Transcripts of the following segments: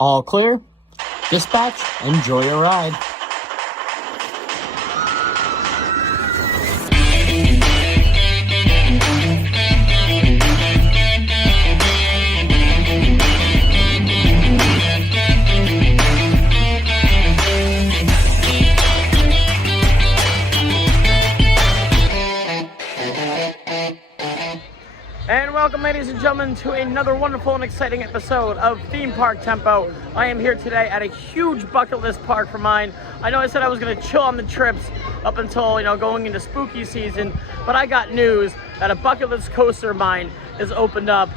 All clear. Dispatch, enjoy your ride. And welcome, ladies and gentlemen, to another wonderful and exciting episode of Theme Park Tempo. I am here today at a huge bucket list park for mine. I know I said I was going to chill on the trips up until, going into spooky season, but I got news that a bucket list coaster of mine is opened up.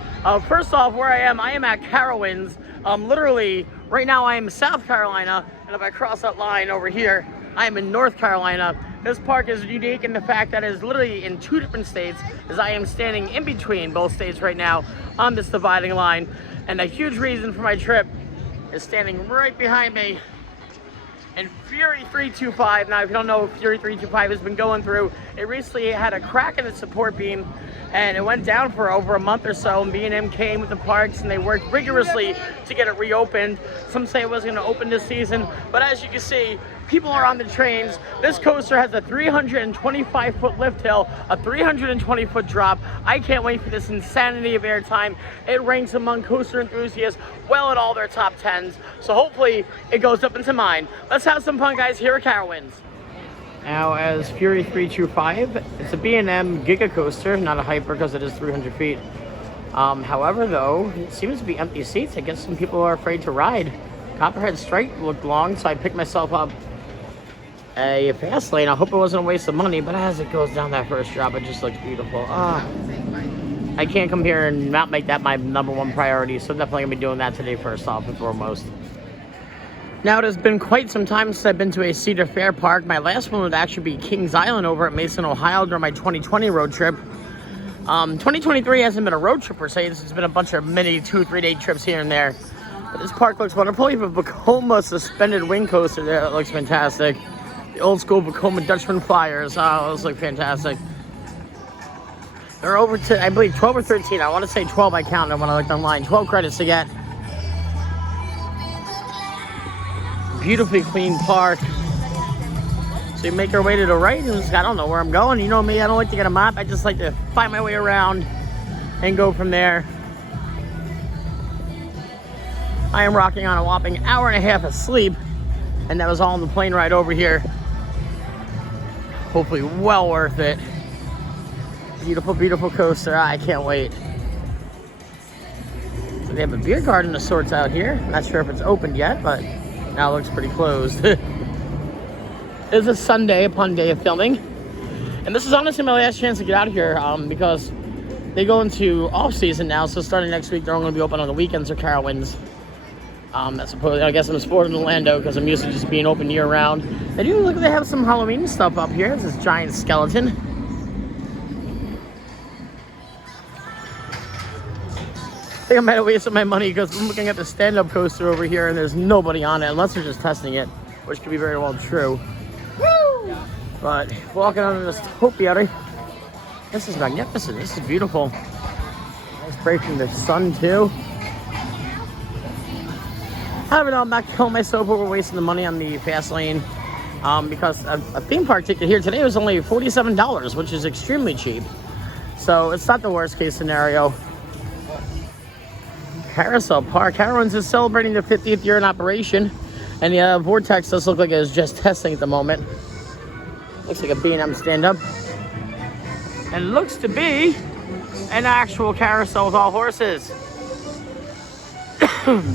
First off, where I am at Carowinds. Literally, right now I am in South Carolina, and if I cross that line over here, I am in North Carolina. This park is unique in the fact that it is literally in two different states, as I am standing in between both states right now on this dividing line. And a huge reason for my trip is standing right behind me in Fury 325. Now, if you don't know what Fury 325 has been going through, it recently had a crack in its support beam, and it went down for over a month or so, and B&M came with the parks and they worked rigorously to get it reopened. Some say it wasn't going to open this season, but as you can see, people are on the trains. This coaster has a 325-foot lift hill, a 320-foot drop. I can't wait for this insanity of airtime. It ranks among coaster enthusiasts well at all their top 10s, so hopefully it goes up into mine. Let's have some fun, guys, here at Carowinds. Now, as Fury 325, it's a B&M Giga Coaster, not a hyper because it is 300 feet. However, though, it seems to be empty seats. I guess some people are afraid to ride. Copperhead Strike looked long, so I picked myself up a fast lane. I hope it wasn't a waste of money, but as it goes down that first drop, it just looks beautiful. I can't come here and not make that my number one priority, so definitely gonna be doing that today first off and foremost. Now, it has been quite some time since I've been to a Cedar Fair park. My last one would actually be Kings Island over at Mason, Ohio during my 2020 road trip. 2023 hasn't been a road trip per se. This has been a bunch of mini 2-3 day trips here and there. But this park looks wonderful. You have a Vekoma suspended wing coaster there that looks fantastic. The old school Vekoma Dutchman Flyers. Those look fantastic. They're over to, I believe, 12 or 13. I want to say 12 I counted when I looked online. 12 credits to get. Beautifully clean park. So you make our way to the right, and I don't know where I'm going. You know me, I don't like to get a map. I just like to find my way around and go from there. I am rocking on a whopping hour and a half of sleep, and that was all on the plane ride over here. Hopefully well worth it. Beautiful, beautiful coaster. I can't wait. So they have a beer garden of sorts out here. Not sure if it's opened yet, but now it looks pretty closed. It's a Sunday upon day of filming. And this is honestly my last chance to get out of here because they go into off season now. So starting next week, they're only going to be open on the weekends for Carowinds. I guess I'm sporting Orlando because I'm used to just being open year round. They do look like they have some Halloween stuff up here. It's this giant skeleton. I think I might have wasted my money because I'm looking at the stand-up coaster over here and there's nobody on it unless they're just testing it, which could be very well true. Woo! But walking on this topiary, this is magnificent. This is beautiful. Nice break from the sun too. I don't know, I'm not killing myself over wasting the money on the fast lane because a theme park ticket here today was only $47, which is extremely cheap. So it's not the worst case scenario. Carousel Park. Carowinds is celebrating their 50th year in operation, and the Vortex does look like it is just testing at the moment. Looks like a B&M stand-up. And looks to be an actual carousel with all horses.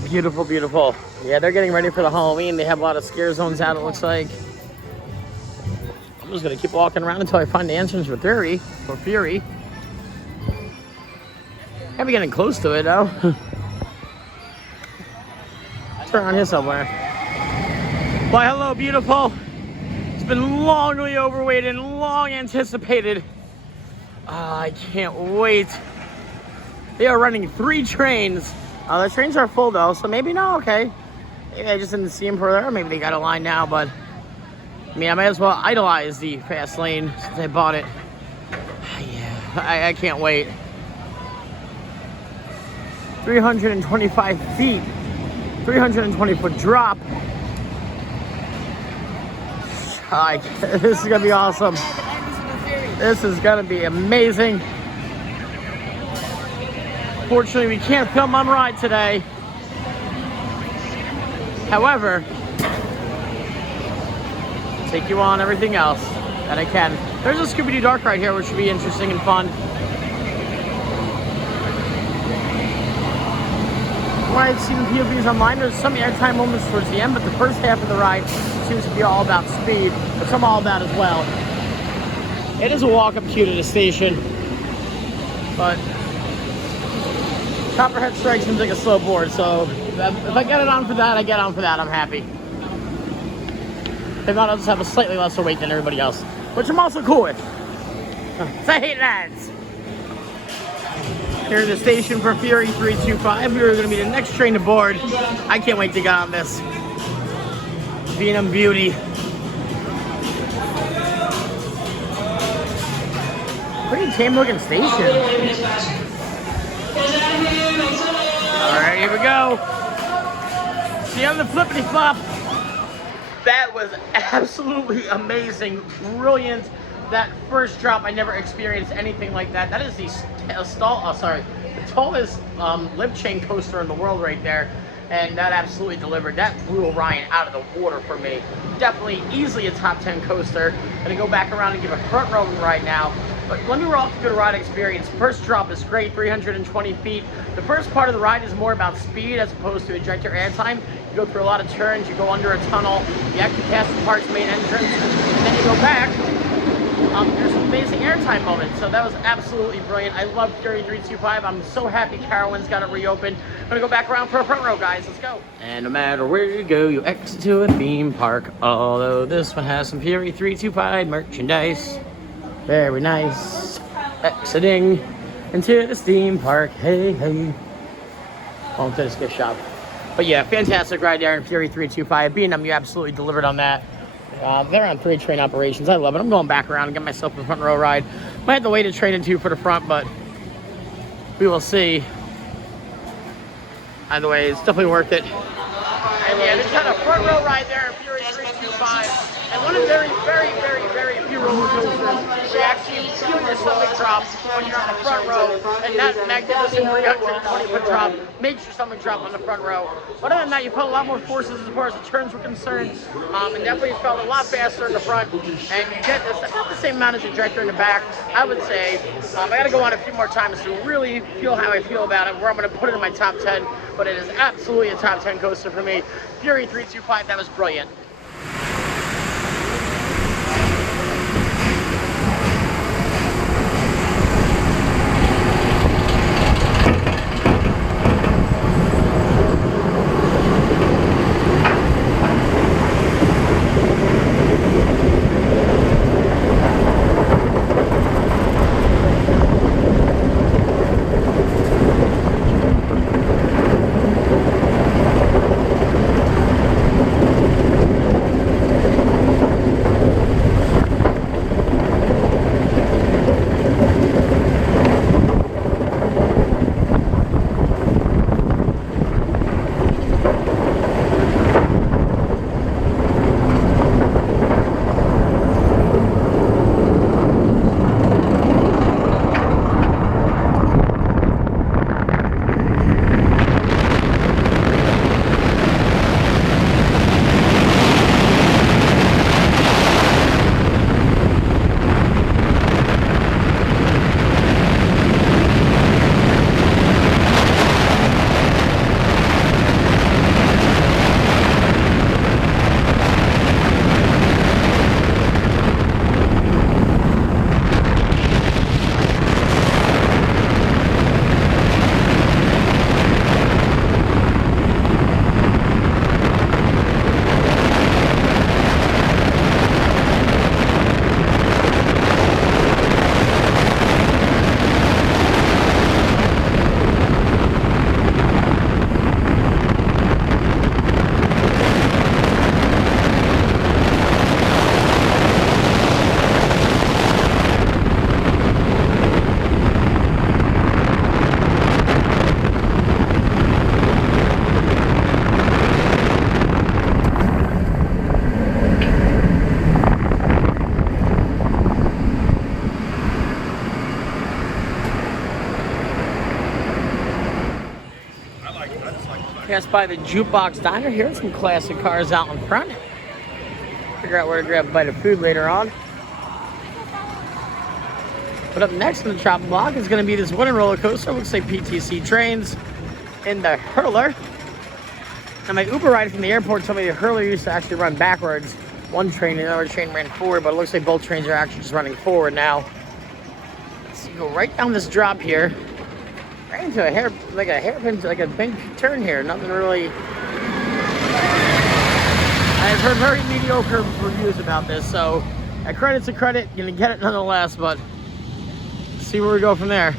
Beautiful, beautiful. Yeah, they're getting ready for the Halloween. They have a lot of scare zones out, it looks like. I'm just gonna keep walking around until I find the entrance for Fury. I'll be getting close to it though. Turn around here somewhere. Why, hello, beautiful. It's been longly overweighted and long anticipated. I can't wait. They are running 3 trains. The trains are full though, so maybe no, okay. Maybe I just didn't see them further. Maybe they got a line now, but I mean, I might as well idolize the fast lane since I bought it. Yeah, I can't wait. 325 feet 320-foot drop. This is gonna be awesome. This is gonna be amazing. Fortunately, we can't film on ride today. However, take you on everything else that I can. There's a Scooby-Doo dark ride here, which should be interesting and fun. When I've seen POVs online, there's some airtime moments towards the end, but the first half of the ride seems to be all about speed, which I'm all about as well. It is a walk-up queue to the station, but Copperhead Strike seems like a slow board, so if I get it on for that, I get on for that. I'm happy. If not, I'll just have a slightly lesser weight than everybody else, which I'm also cool with. Say lads! Here at the station for Fury 325. We are going to be the next train to board. I can't wait to get on this. B&M Beauty. Pretty tame looking station. Alright, here we go. See on the flippity flop. That was absolutely amazing. Brilliant. That first drop, I never experienced anything like that. That is the tallest lip chain coaster in the world right there. And that absolutely delivered. That blew Orion out of the water for me. Definitely, easily a top 10 coaster. Gonna go back around and give a front row ride now. But let me roll off a good ride experience. First drop is great, 320 feet. The first part of the ride is more about speed as opposed to ejector airtime. You go through a lot of turns, you go under a tunnel, you actually pass the park's main entrance, and then you go back. There's some amazing airtime moments, so that was absolutely brilliant. I love Fury 325. I'm so happy Carowinds got it reopened. I'm gonna go back around for a front row, guys. Let's go. And no matter where you go, you exit to a theme park. Although this one has some Fury 325 merchandise. Very nice. Exiting into the theme park. Hey, hey. Well, to this gift shop. But yeah, fantastic ride there in Fury 325. B&M, you absolutely delivered on that. They're on 3 train operations. I love it. I'm going back around and get myself a front row ride. Might have to wait a train or two for the front, but we will see. Either way, it's definitely worth it. And yeah, just had a front row ride there in Fury 325. And one of the very, very, very, very few roller coasters where you actually feel your stomach drop when you're on the front row. And that magnificent 320-foot drop makes your stomach drop on the front row. But other than that, you felt a lot more forces as far as the turns were concerned. And definitely felt a lot faster in the front. And you get not the same amount as ejector in the back, I would say. I got to go on a few more times to really feel how I feel about it, where I'm going to put it in my top 10. But it is absolutely a top 10 coaster for me. Fury 325, that was brilliant. guess, by the Jukebox Diner here. Some classic cars out in front. Figure out where to grab a bite of food later on. But up next in the chopping block is going to be this wooden roller coaster. Looks like PTC trains in the Hurler. Now my Uber ride from the airport told me the Hurler used to actually run backwards. One train and another train ran forward, but it looks like both trains are actually just running forward now. Let's go right down this drop here. Right into a hairpin, like a big turn here. Nothing really. I've heard very mediocre reviews about this, so a credit's a credit. You're gonna get it nonetheless, but see where we go from there.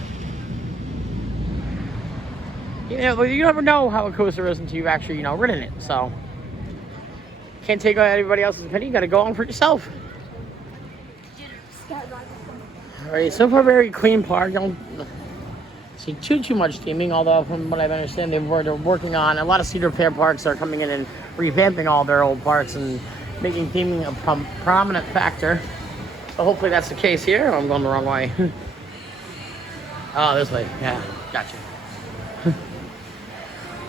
You never know how a coaster is until you've actually, ridden it. So can't take everybody else's opinion. You got to go on for yourself. All right, so far very clean park. Don't see too much theming. Although from what I understand, they're working on a lot of Cedar Fair parks are coming in and revamping all their old parks and making theming a prominent factor. So hopefully that's the case here. Oh, I'm going the wrong way. Oh, this way. Yeah, gotcha.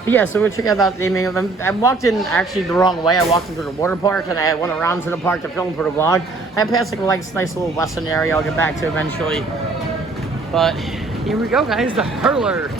Yeah, so we're checking out theming. I walked in actually the wrong way. I walked into the water park and I went around to the park to film for the vlog. I passed like a nice little western area I'll get back to eventually. But here we go, guys, the Hurler.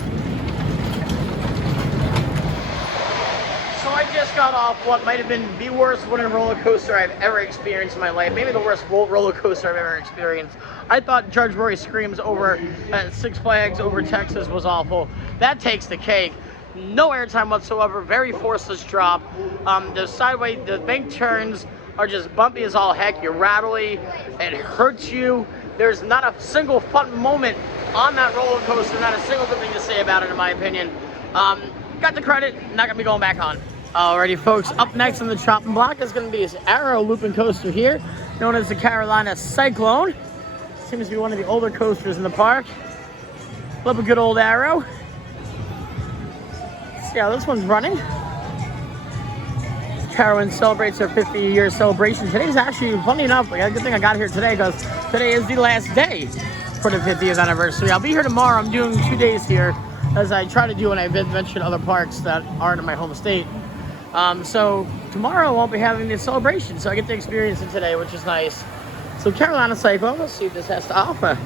So I just got off what might have been the worst wooden roller coaster I've ever experienced in my life. Maybe the worst roller coaster I've ever experienced. I thought Judge Roy Screams over at Six Flags over Texas was awful. That takes the cake. No airtime whatsoever, very forceless drop. The bank turns are just bumpy as all heck. You're rattly, it hurts you. There's not a single fun moment on that roller coaster, not a single good thing to say about it in my opinion. Got the credit, not gonna be going back on. Alrighty folks, up next on the chopping block is gonna be this Arrow looping coaster here, known as the Carolina Cyclone. Seems to be one of the older coasters in the park. Love a good old Arrow. See how this one's running. Carowinds celebrates their 50-year celebration. Today's actually, funny enough, a good thing I got here today because today is the last day for the 50th anniversary. I'll be here tomorrow. I'm doing 2 days here, as I try to do when I mention other parks that aren't in my home state. So tomorrow I won't be having the celebration, so I get to experience it today, which is nice. So Carolina Cyclone, let's see what this has to offer.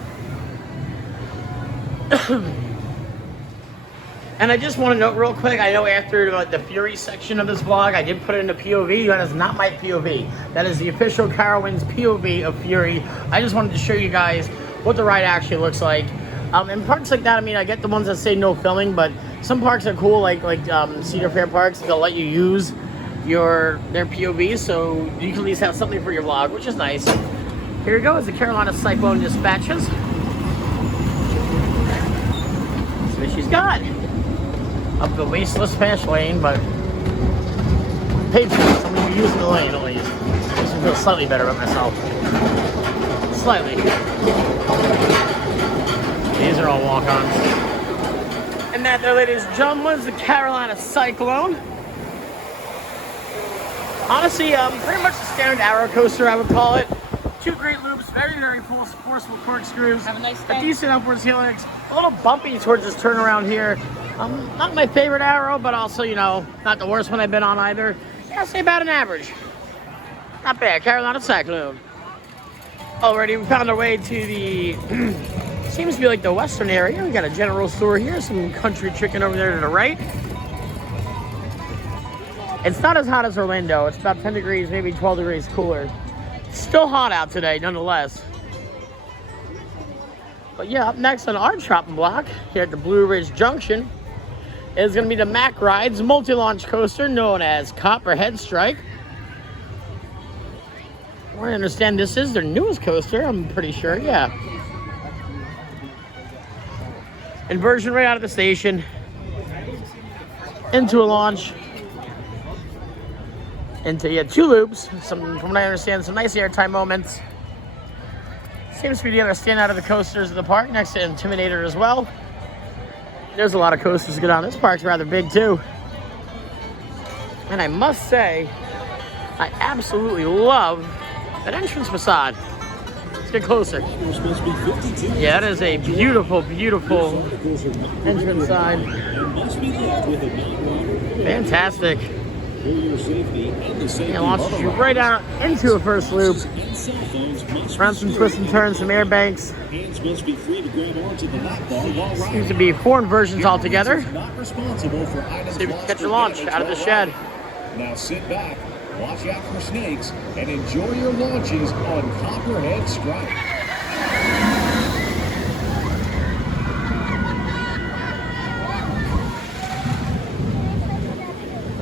And I just want to note real quick, I know after the Fury section of this vlog, I did put it in a POV. That is not my POV. That is the official Carowinds POV of Fury. I just wanted to show you guys what the ride actually looks like. And parks like that, I mean, I get the ones that say no filming, but some parks are cool, like Cedar Fair parks. They'll let you use their POV, so you can at least have something for your vlog, which is nice. Here we go, as the Carolina Cyclone dispatches. See what she's got. Up the wasteless fast lane, but paid for it, so I'm going to be using the lane at least. Makes me feel slightly better about myself. Slightly. These are all walk-ons. And that there, ladies and gentlemen, is the Carolina Cyclone. Honestly, pretty much the standard Arrow coaster, I would call it. 2 great loops, very forceful corkscrews. Have a nice day. A decent upwards helix. A little bumpy towards this turnaround here. Not my favorite Arrow, but also, not the worst one I've been on either. Yeah, I'll say about an average. Not bad, Carolina Cyclone. Already, we found our way to the, seems to be like the western area. We got a general store here, some country chicken over there to the right. It's not as hot as Orlando. It's about 10 degrees, maybe 12 degrees cooler. Still hot out today, nonetheless. But yeah, up next on our chopping block, here at the Blue Ridge Junction, is going to be the Mack Rides multi-launch coaster known as Copperhead Strike. I understand this is their newest coaster, I'm pretty sure, yeah. Inversion right out of the station, into a launch, into 2 loops, from what I understand, some nice airtime moments. Seems to be the other standout of the coasters of the park, next to Intimidator as well. There's a lot of coasters to get on. This park's rather big too. And I must say, I absolutely love that entrance facade. Let's get closer. Yeah, that is a beautiful entrance sign. Fantastic. For your safety and the safety It of launches other you right out into a first loop. and cell phones must Around be some secured. twists and turns, some air banks. Hands must be free to grab onto the lap bar while riding. Seems to be 4 inversions altogether. Carowinds is not responsible for items See if we can lost catch or a launch damaged out of the while shed. riding. Now sit back, watch out for snakes, and enjoy your launches on Copperhead Strike.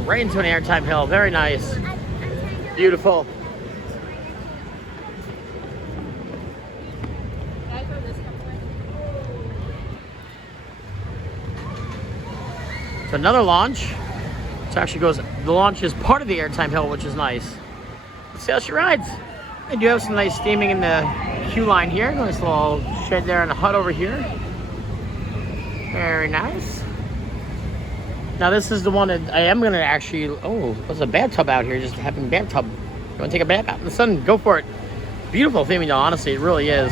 Right into an airtime hill. Very nice. Beautiful. So another launch. It actually goes, the launch is part of the airtime hill, which is nice. Let's see how she rides. I do have some nice steaming in the queue line here. Nice little shed there and a hut over here. Very nice. Now this is the one that I am gonna actually, oh, there's a bathtub out here, just having a bathtub. You wanna take a bath out in the sun, go for it. Beautiful theming though, honestly, it really is.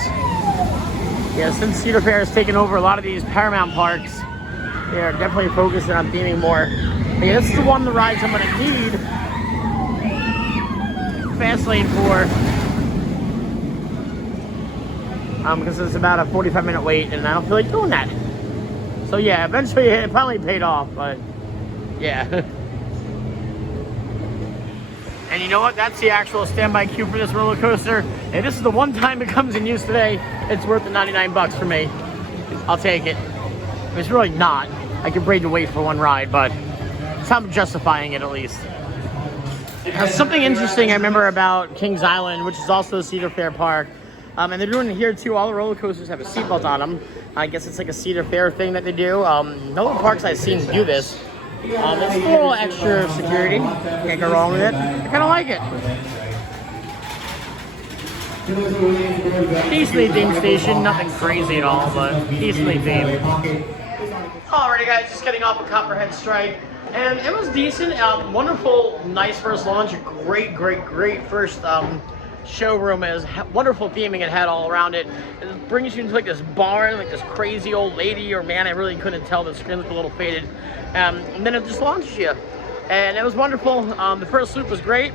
Yeah, since Cedar Fair has taken over a lot of these Paramount parks, they are definitely focusing on theming more. But yeah, this is the one of the rides I'm gonna need fast lane for. Because it's about a 45-minute wait and I don't feel like doing that. So yeah, eventually it finally paid off, but yeah. And you know what? That's the actual standby queue for this roller coaster. And this is the one time it comes in use today. It's worth the 99 bucks for me. I'll take it. It's really not. I could brave to wait for one ride, but I'm justifying it at least. Now, something interesting I remember about Kings Island, which is also a Cedar Fair park, and they're doing it here too. All the roller coasters have a seatbelt on them. I guess it's like a Cedar Fair thing that they do. No other parks I've seen do this. It's a little extra security. Can't go wrong with it. I kind of like it. Decently themed station. Nothing crazy at all, but decently themed. Alrighty guys, just getting off of Copperhead Strike. And it was decent. Wonderful, nice first launch. Great first showroom. Is wonderful theming it had all around it. It brings you into like this barn, like this crazy old lady or man. I really couldn't tell. The screen looked a little faded. And then it just launches you, and it was wonderful. The first loop was great,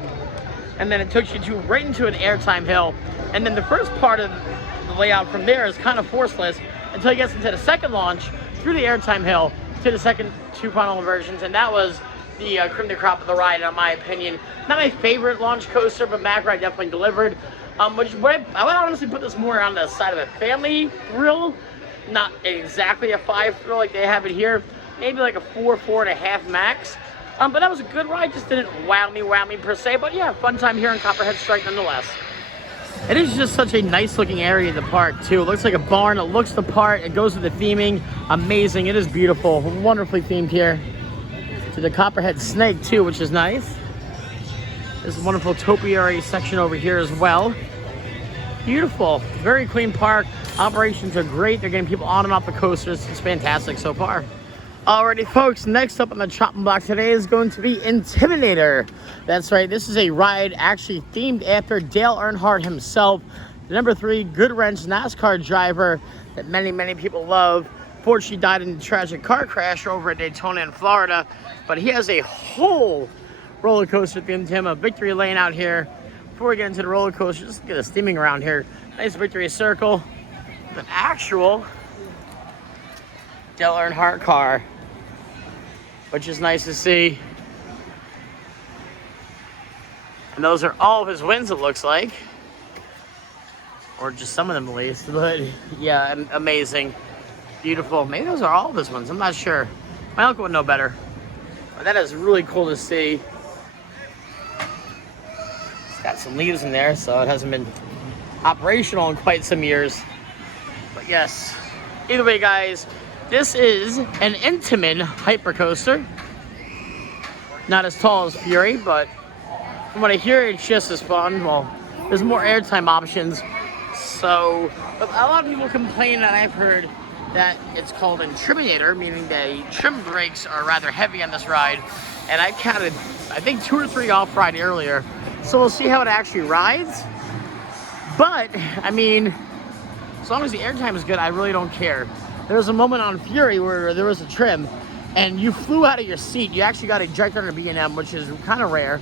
and then it took you to right into an airtime hill. And then the first part of the layout from there is kind of forceless until it gets into the second launch through the airtime hill to the second 2 final inversions, and that was the cream de crop of the ride, in my opinion. Not my favorite launch coaster, but Macride definitely delivered. I would honestly put this more on the side of a family thrill, not exactly a 5 thrill like they have it here. Maybe like a 4.5 max. But that was a good ride, just didn't wow me per se. But yeah, fun time here in Copperhead Strike nonetheless. It is just such a nice looking area of the park too. It looks like a barn, it looks the part, it goes with the theming. Amazing, it is beautiful, wonderfully themed here. To the Copperhead Snake too, which is nice. This is a wonderful topiary section over here as well. Beautiful, very clean park. Operations are great, they're getting people on and off the coasters. It's fantastic so far. Alrighty folks, next up on the chopping block today is going to be Intimidator. That's right, this is a ride actually themed after Dale Earnhardt himself, the number 3 Good Wrench NASCAR driver that many people love. Fortunately died in a tragic car crash over at Daytona in Florida, but he has a whole roller coaster themed to him, a victory lane out here. Before we get into the roller coaster, just get a steaming around here. Nice victory circle, an actual Dale Earnhardt car, which is nice to see. And those are all of his wins, it looks like. Or just some of them at least. But yeah, amazing. Beautiful. Maybe those are all of his wins, I'm not sure. My uncle would know better. But that is really cool to see. It's got some leaves in there, so it hasn't been operational in quite some years. But yes, either way guys, this is an Intamin hypercoaster. Not as tall as Fury, but from what I hear, it's just as fun. Well, there's more airtime options. So, a lot of people complain that I've heard that it's called Intimidator, meaning the trim brakes are rather heavy on this ride. And I counted, I think 2 or 3 off-ride earlier. So we'll see how it actually rides. But, I mean, as long as the airtime is good, I really don't care. There was a moment on Fury where there was a trim, and you flew out of your seat. You actually got ejected on a B&M, which is kind of rare,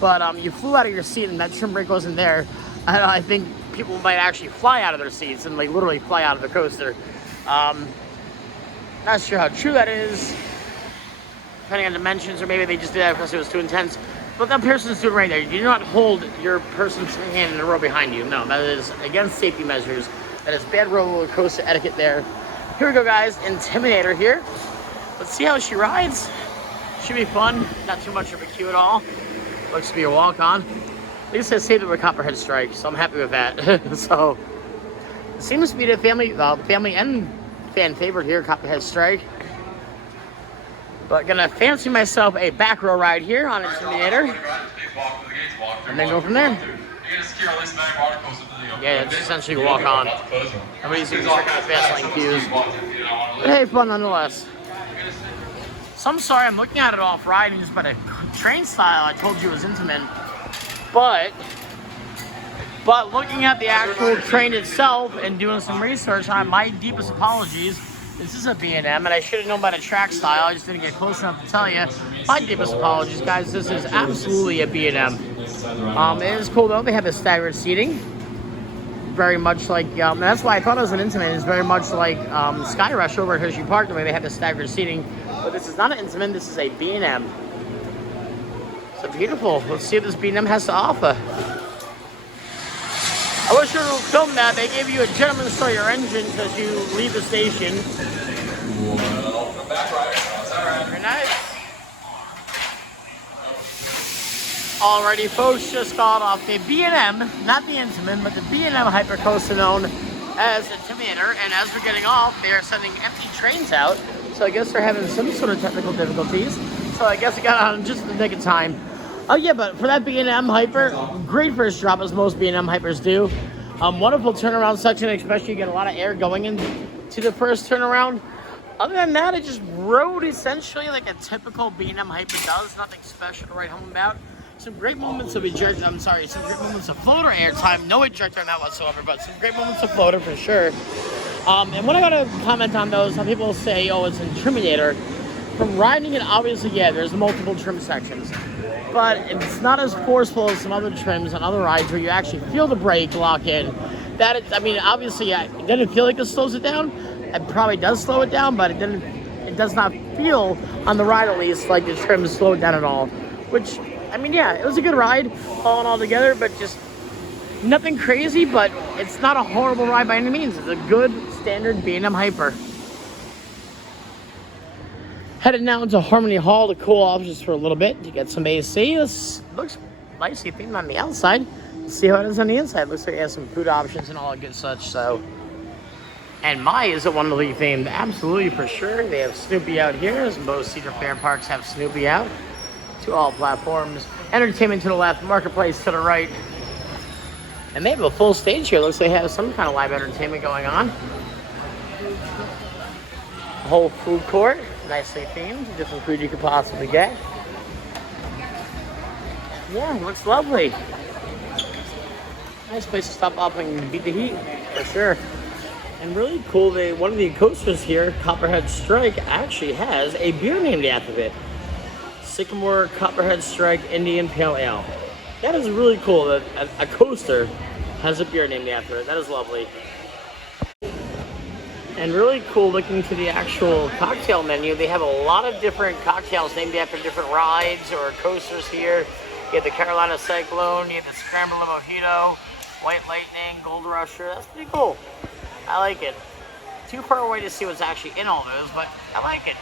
but you flew out of your seat and that trim brake wasn't there. And I think people might actually fly out of their seats and like literally fly out of the coaster. Not sure how true that is, depending on dimensions, or maybe they just did that because it was too intense. But that person's doing right there. You do not hold your person's hand in the row behind you. No, that is against safety measures. That is bad roller coaster etiquette there. Here we go, guys. Intimidator here. Let's see how she rides. Should be fun. Not too much of a queue at all. Looks to be a walk-on. At least I saved it with Copperhead Strike, so I'm happy with that. So, it seems to be the family and fan favorite here, Copperhead Strike. But gonna fancy myself a back row ride here on Intimidator. And then go from there. Yeah, it's essentially walk on. Nobody's even checking the fast lane queues. But hey, fun nonetheless. So I'm sorry, I'm looking at it off riding just by the train style I told you was intimate. But looking at the actual train itself and doing some research on my deepest apologies. This is a B&M, and I should have known by the track style. I just didn't get close enough to tell you. My deepest apologies, guys. This is absolutely a B&M. It is cool, though. They have the staggered seating. Very much like, that's why I thought it was an Intamin. It's very much like Sky Rush over at Hershey Park, the way they have the staggered seating. But this is not an Intamin. This is a B&M. So beautiful. Let's see what this B&M has to offer. I wish you would film that. They gave you a gentleman start your engines as you leave the station. Very nice. Alrighty, folks, just got off the B&M, not the Intamin, but the B&M Hypercoaster known as Intimidator. And as we're getting off, they are sending empty trains out. So I guess they're having some sort of technical difficulties. So I guess I got on just in the nick of time. Oh yeah, but for that B&M Hyper, great first drop as most B&M Hypers do. Wonderful turnaround section, especially you get a lot of air going into the first turnaround. Other than that, it just rode essentially like a typical B&M Hyper does. Nothing special to write home about. Some great moments of some great moments of floater airtime. No ejector on that whatsoever, but some great moments of floater for sure. And what I gotta comment on those, some people say, oh, it's Intimidator. From riding it, obviously, yeah, there's multiple trim sections. But it's not as forceful as some other trims on other rides where you actually feel the brake lock in. Obviously, it doesn't feel like it slows it down. It probably does slow it down, but it does not feel, on the ride at least, like the trim is slowed down at all. Which, yeah, it was a good ride, all in all together, but just nothing crazy, but it's not a horrible ride by any means. It's a good, standard B&M Hyper. Headed now into Harmony Hall to cool off just for a little bit to get some AC. This looks nicely themed on the outside. Let's see how it is on the inside. Looks like it has some food options and all that good such. So, and my is a wonderfully themed, absolutely for sure. They have Snoopy out here, as most Cedar Fair parks have Snoopy out. To all platforms. Entertainment to the left, Marketplace to the right. And they have a full stage here. Looks like they have some kind of live entertainment going on. Whole food court. Nicely themed, different food you could possibly get. Yeah, looks lovely. Nice place to stop off and beat the heat, for sure. And really cool, one of the coasters here, Copperhead Strike, actually has a beer named after it. Sycamore Copperhead Strike Indian Pale Ale. That is really cool that a coaster has a beer named after it. That is lovely. And really cool looking to the actual cocktail menu. They have a lot of different cocktails named after different rides or coasters here. You have the Carolina Cyclone, you have the Scramble Mojito, White Lightning, Gold Rusher. That's pretty cool. I like it. Too far away to see what's actually in all those, but I like it.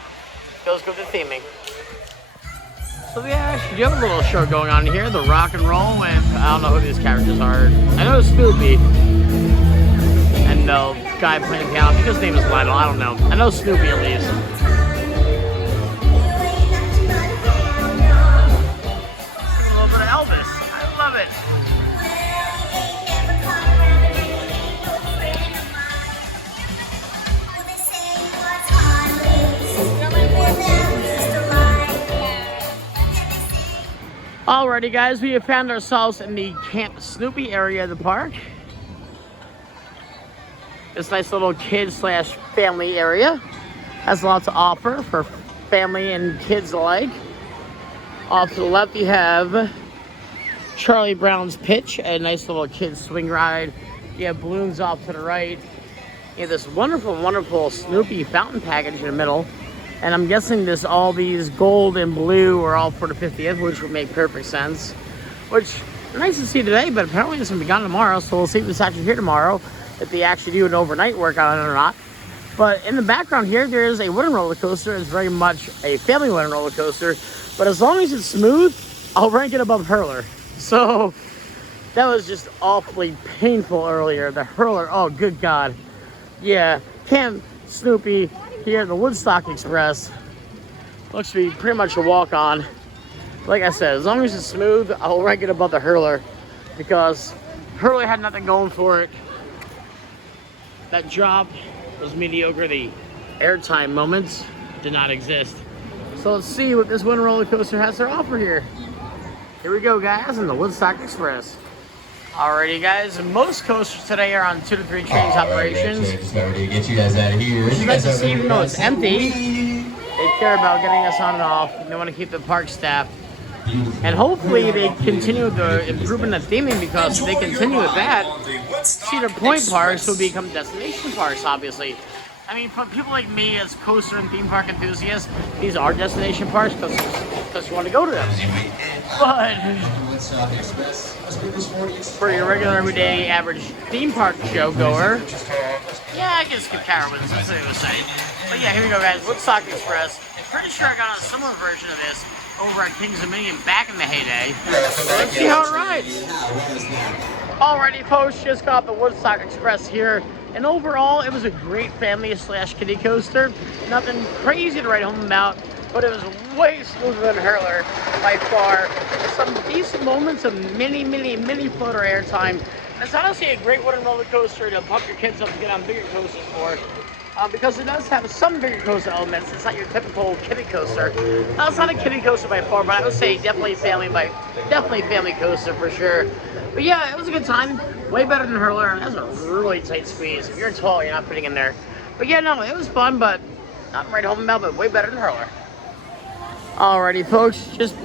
Goes good with the theming. So yeah, you have a little show going on here. The rock and roll with, I don't know who these characters are. I know it's Snoopy. And the guy playing the piano, I think his name is Lionel, I don't know. I know Snoopy at least. A little bit of Elvis. I love it. Alrighty guys, we have found ourselves in the Camp Snoopy area of the park. This nice little kid/family area has a lot to offer for family and kids alike. Off to the left, you have Charlie Brown's Pitch, a nice little kid's swing ride. You have balloons off to the right. You have this wonderful, wonderful Snoopy fountain package in the middle. And I'm guessing all these gold and blue are all for the 50th, which would make perfect sense. Which, nice to see today, but apparently it's going to be gone tomorrow, so we'll see if it's actually here tomorrow, if they actually do an overnight work on it or not. But in the background here, there is a wooden roller coaster. It's very much a family wooden roller coaster. But as long as it's smooth, I'll rank it above Hurler. So, that was just awfully painful earlier. The Hurler, oh good God. Yeah, Camp Snoopy here at the Woodstock Express looks to be pretty much a walk-on. Like I said, as long as it's smooth, I'll rank it above the Hurler because Hurler had nothing going for it. That drop was mediocre. The airtime moments did not exist. So let's see what this wooden roller coaster has to offer here. Here we go, guys, in the Woodstock Express. Alrighty, guys, most coasters today are on 2 to 3 change operations. Just ready to get you guys out of here. Which is nice to see, even though it's empty, they care about getting us on and off. And they want to keep the park staffed. And hopefully they continue the improvement of theming, because if they continue with that, Cedar Point parks will become destination parks, obviously. I mean, for people like me as coaster and theme park enthusiasts, these are destination parks because you want to go to them. But for your regular, everyday, average theme park show goer, yeah, I can skip Carowinds, that's what I was saying. But yeah, here we go, guys. Woodstock Express. Pretty sure I got a similar version of this over at Kings Dominion back in the heyday. Let's see how it rides. Alrighty, folks, just got the Woodstock Express here. And overall, it was a great family/kiddie coaster. Nothing crazy to write home about, but it was way smoother than Hurler by far. Some decent moments of mini floater airtime. And it's honestly a great wooden roller coaster to pump your kids up to get on bigger coasters for. Because it does have some bigger coaster elements. It's not your typical kiddie coaster. No, it's not a kiddie coaster by far, but I would say definitely family coaster for sure. But yeah, it was a good time. Way better than Hurler, and that's a really tight squeeze. If you're tall, you're not fitting in there. But yeah, no, it was fun, but not right home about, but way better than Hurler. Alrighty, folks, just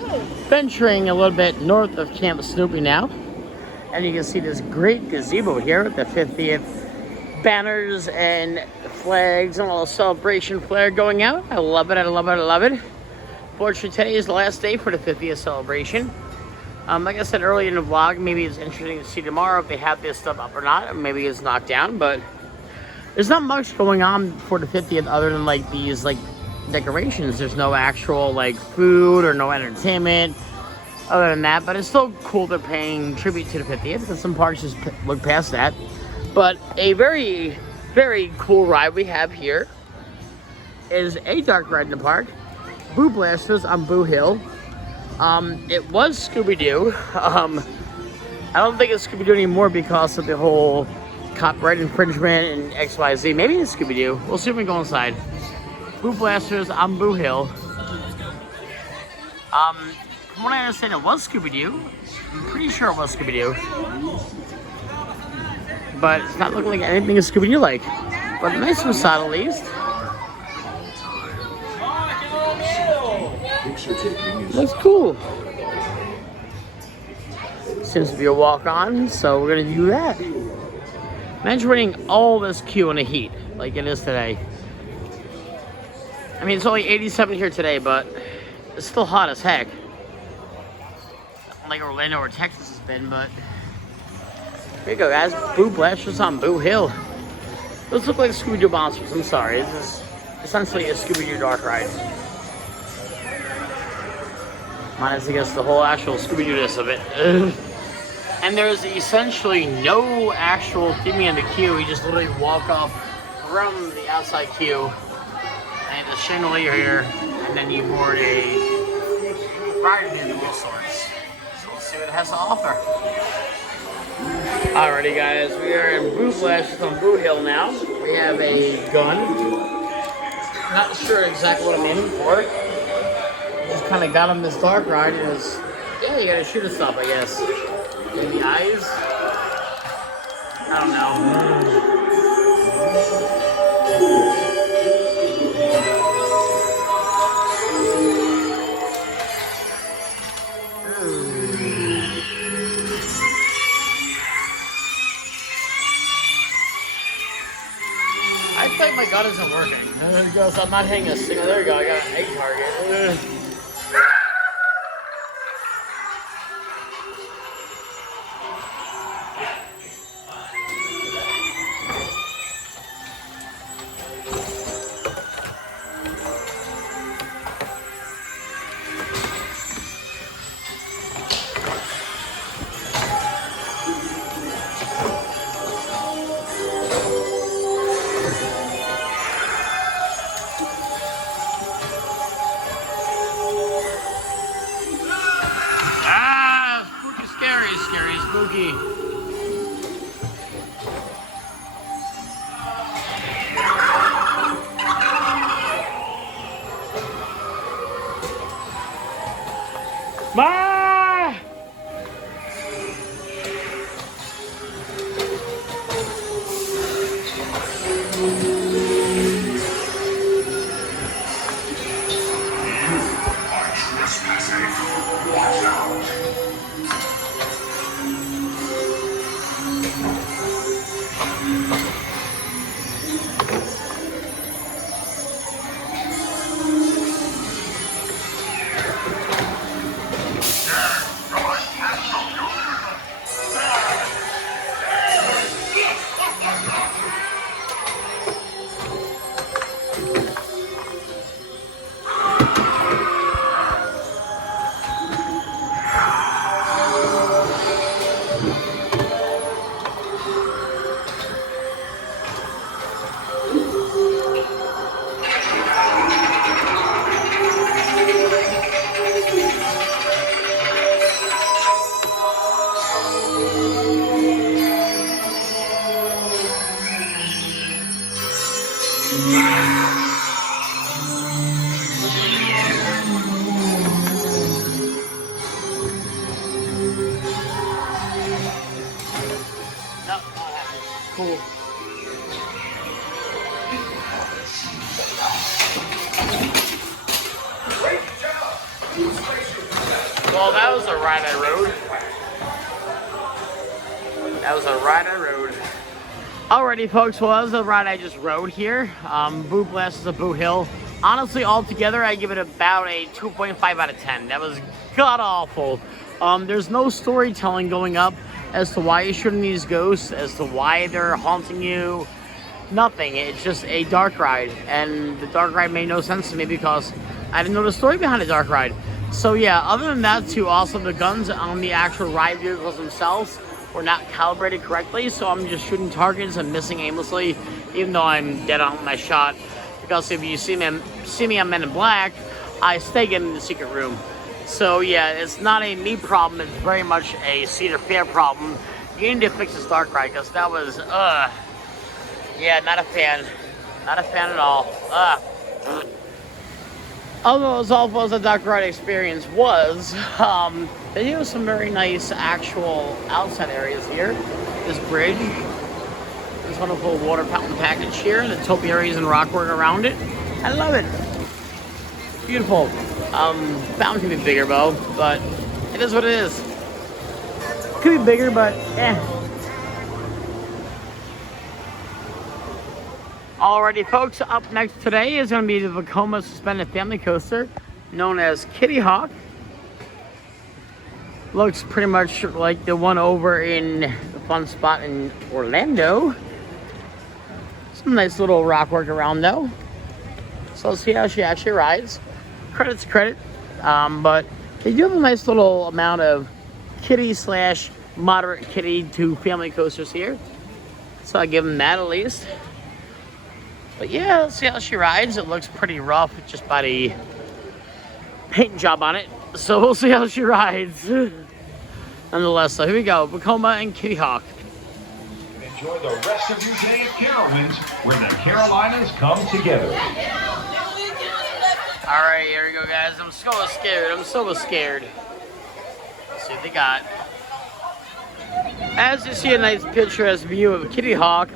venturing a little bit north of Camp Snoopy now. And you can see this great gazebo here with the 50th banners and flags and a little celebration flare going out. I love it, I love it, I love it. Fortunately, today is the last day for the 50th celebration. Like I said earlier in the vlog, maybe it's interesting to see tomorrow if they have this stuff up or not. Maybe it's knocked down, but there's not much going on for the 50th other than like these like decorations. There's no actual like food or no entertainment other than that, but it's still cool they're paying tribute to the 50th because some parks just look past that. But a very, very cool ride we have here is a dark ride in the park, Boo Blasters on Boo Hill. It was Scooby-Doo. I don't think it's Scooby-Doo anymore because of the whole copyright infringement and XYZ. Maybe it's Scooby-Doo. We'll see when we go inside. Boo Blasters on Boo Hill. From what I understand, it was Scooby-Doo. I'm pretty sure it was Scooby-Doo. But it's not looking like anything is Scooby-Doo like. But a nice facade at least. Looks cool. Seems to be a walk-on, so we're gonna do that. Imagine running all this queue in the heat, like it is today. I mean, it's only 87 here today, but it's still hot as heck. Not like Orlando or Texas has been, but here you go, guys. Boo Blasters on Boo Hill. Those look like Scooby-Doo monsters. I'm sorry. This is essentially a Scooby-Doo dark ride. Minus, I guess, the whole actual Scooby-Doo-ness of it. And there's essentially no actual theming in the queue. You just literally walk off from the outside queue and the chandelier here, and then you board a ride vehicle of sorts. So let's see what it has to offer. Alrighty, guys, we are in Boo Blasters on Boo Hill now. We have a gun. Not sure exactly what I'm aiming for. Just kind of got him this dark ride, and it's, yeah, you gotta shoot stuff, I guess. In the eyes? I don't know. like my gun isn't working. There it goes. I'm not hitting a single. There we go. I got an egg target. Scary, spooky. Ma! Watch out. Cool. Well, that was a ride I rode. That was a ride I rode. Alrighty, folks. Well, that was a ride I just rode here. Boo Blast is a Boo Hill. Honestly, altogether, I give it about a 2.5 out of 10. That was god-awful. There's no storytelling going up as to why you're shooting these ghosts, as to why they're haunting you. Nothing. It's just a dark ride. And the dark ride made no sense to me because I didn't know the story behind the dark ride. So yeah, other than that too, also the guns on the actual ride vehicles themselves were not calibrated correctly. So I'm just shooting targets and missing aimlessly, even though I'm dead on my shot. Because if you see me on Men in Black, I stay getting in the secret room. So yeah, it's not a me problem, it's very much a Cedar Fair problem. You need to fix this dark ride, because that was, yeah, not a fan. Not a fan at all. Although as awful as the dark ride experience was, they do some very nice actual outside areas here. This bridge, this wonderful water fountain package here, the topiaries and rockwork around it. I love it. Beautiful. Fountain could be bigger, though, but it is what it is. Could be bigger, but eh. Alrighty, folks, up next today is going to be the Vekoma Suspended Family Coaster, known as Kitty Hawk. Looks pretty much like the one over in the fun spot in Orlando. Some nice little rock work around, though. So let's see how she actually rides. Credit's credit, but they do have a nice little amount of kiddie slash moderate kiddie to family coasters here. So I give them that at least. But yeah, let's see how she rides. It looks pretty rough just by the paint job on it. So we'll see how she rides. Nonetheless, so here we go, Vekoma and Kitty Hawk. Enjoy the rest of your day at Carowinds, where the Carolinas come together. Alright, here we go, guys. I'm so scared. Let's see what they got. As you see a nice picturesque view of Kitty Hawk.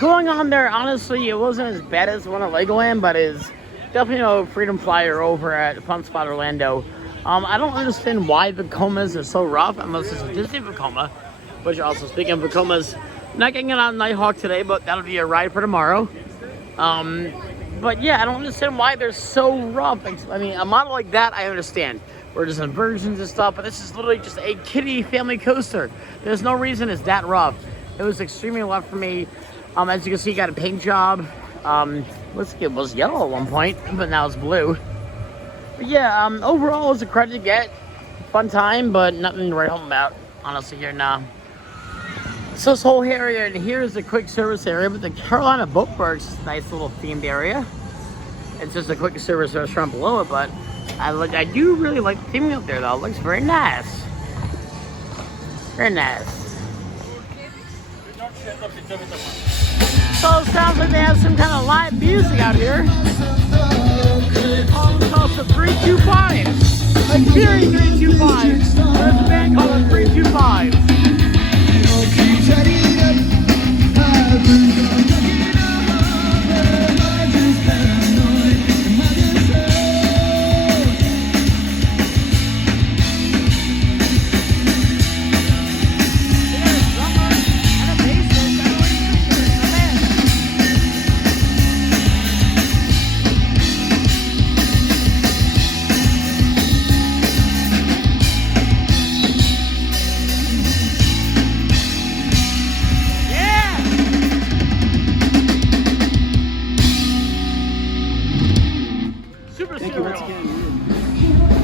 Going on there, honestly, it wasn't as bad as the one at Legoland, but is definitely no Freedom Flyer over at Fun Spot Orlando. I don't understand why Vekomas are so rough, unless it's a Disney Vekoma. Which also, speaking of Vekomas, not getting it on Nighthawk today, but that'll be a ride for tomorrow. But yeah, I don't understand why they're so rough. I mean, a model like that, I understand. Where there's inversions and stuff, but this is literally just a kiddie family coaster. There's no reason it's that rough. It was extremely rough for me. As you can see, got a paint job. It was yellow at one point, but now it's blue. But yeah, overall, it's a credit to get. Fun time, but nothing to write home about, honestly, here now. So this whole area in here is a quick service area, but the Carolina Boat Works is a nice little themed area. It's just a quick service restaurant below it, but I do really like the theming up there, though. It looks very nice. Very nice. So it sounds like they have some kind of live music out here. Called the 325. Like Fury 325. There's a band called the 325.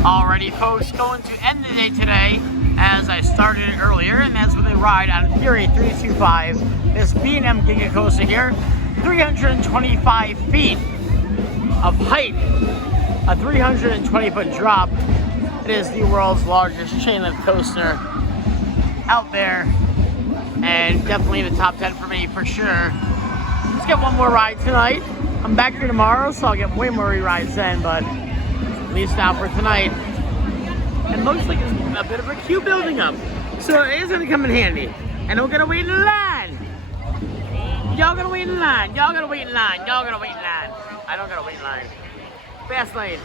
Alrighty, folks, going to end the day today as I started earlier, and that's with a ride on Fury 325. This B&M Giga Coaster here, 325 feet of height, a 320-foot drop. It is the world's largest chain lift coaster out there, and definitely in the top 10 for me for sure. Let's get one more ride tonight. I'm back here tomorrow, so I'll get way more rides then, but at least now for tonight. And looks like it's a bit of a queue building up, so it is gonna come in handy. And we're gonna wait in line. Y'all gonna wait in line. Y'all gonna wait in line. Y'all gonna wait in line. I don't gotta wait in line. Fast lane.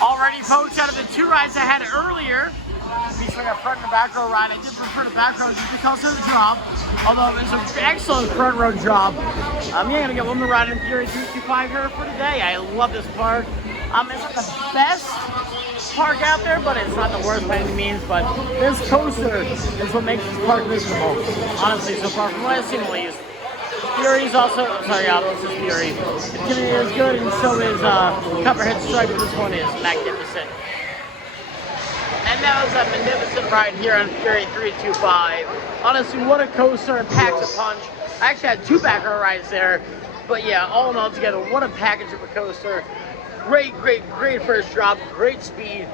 Already, folks, out of the two rides I had earlier, between a front and a back row ride, I did prefer the back row just because of the drop. Although it's an excellent front row job. Yeah, gonna get one more ride in Fury 325 here for today. I love this park. It's not the best park out there, but it's not the worst by any means. But this coaster is what makes this park miserable. Honestly, so far from what I've seen at least. Fury's also, sorry, this is Fury. Infinity is good, and so is Copperhead Strike, but this one is magnificent. And that was a magnificent ride here on Fury 325. Honestly, what a coaster, it packs a punch. I actually had two back row rides there, but yeah, all in all together, what a package of a coaster. Great first drop, great speed,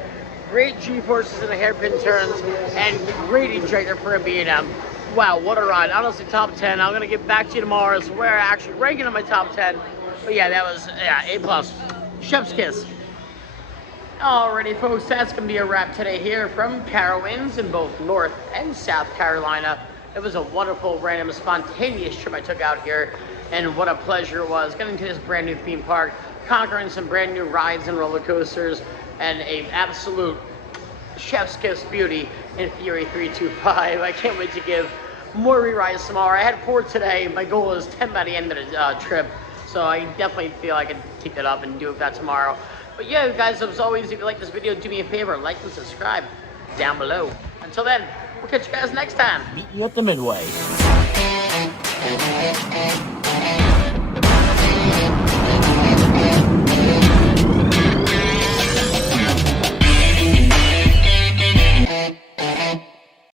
great G-forces in the hairpin turns, and great ejector for a B&M. Wow, what a ride. Honestly, top 10. I'm going to get back to you tomorrow as where I actually rank it in my top 10. But yeah, that was, A+. Chef's kiss. Alrighty, folks, that's going to be a wrap today here from Carowinds in both North and South Carolina. It was a wonderful, random, spontaneous trip I took out here. And what a pleasure it was getting to this brand new theme park, conquering some brand new rides and roller coasters, and a absolute chef's kiss beauty in Fury 325. I can't wait to give more re-rides tomorrow. I had 4 today. My goal is 10 by the end of the trip. So I definitely feel I can keep that up and do that tomorrow. But yeah, guys, as always, if you like this video, do me a favor, like and subscribe down below. Until then, we'll catch you guys next time. Meet you at the midway.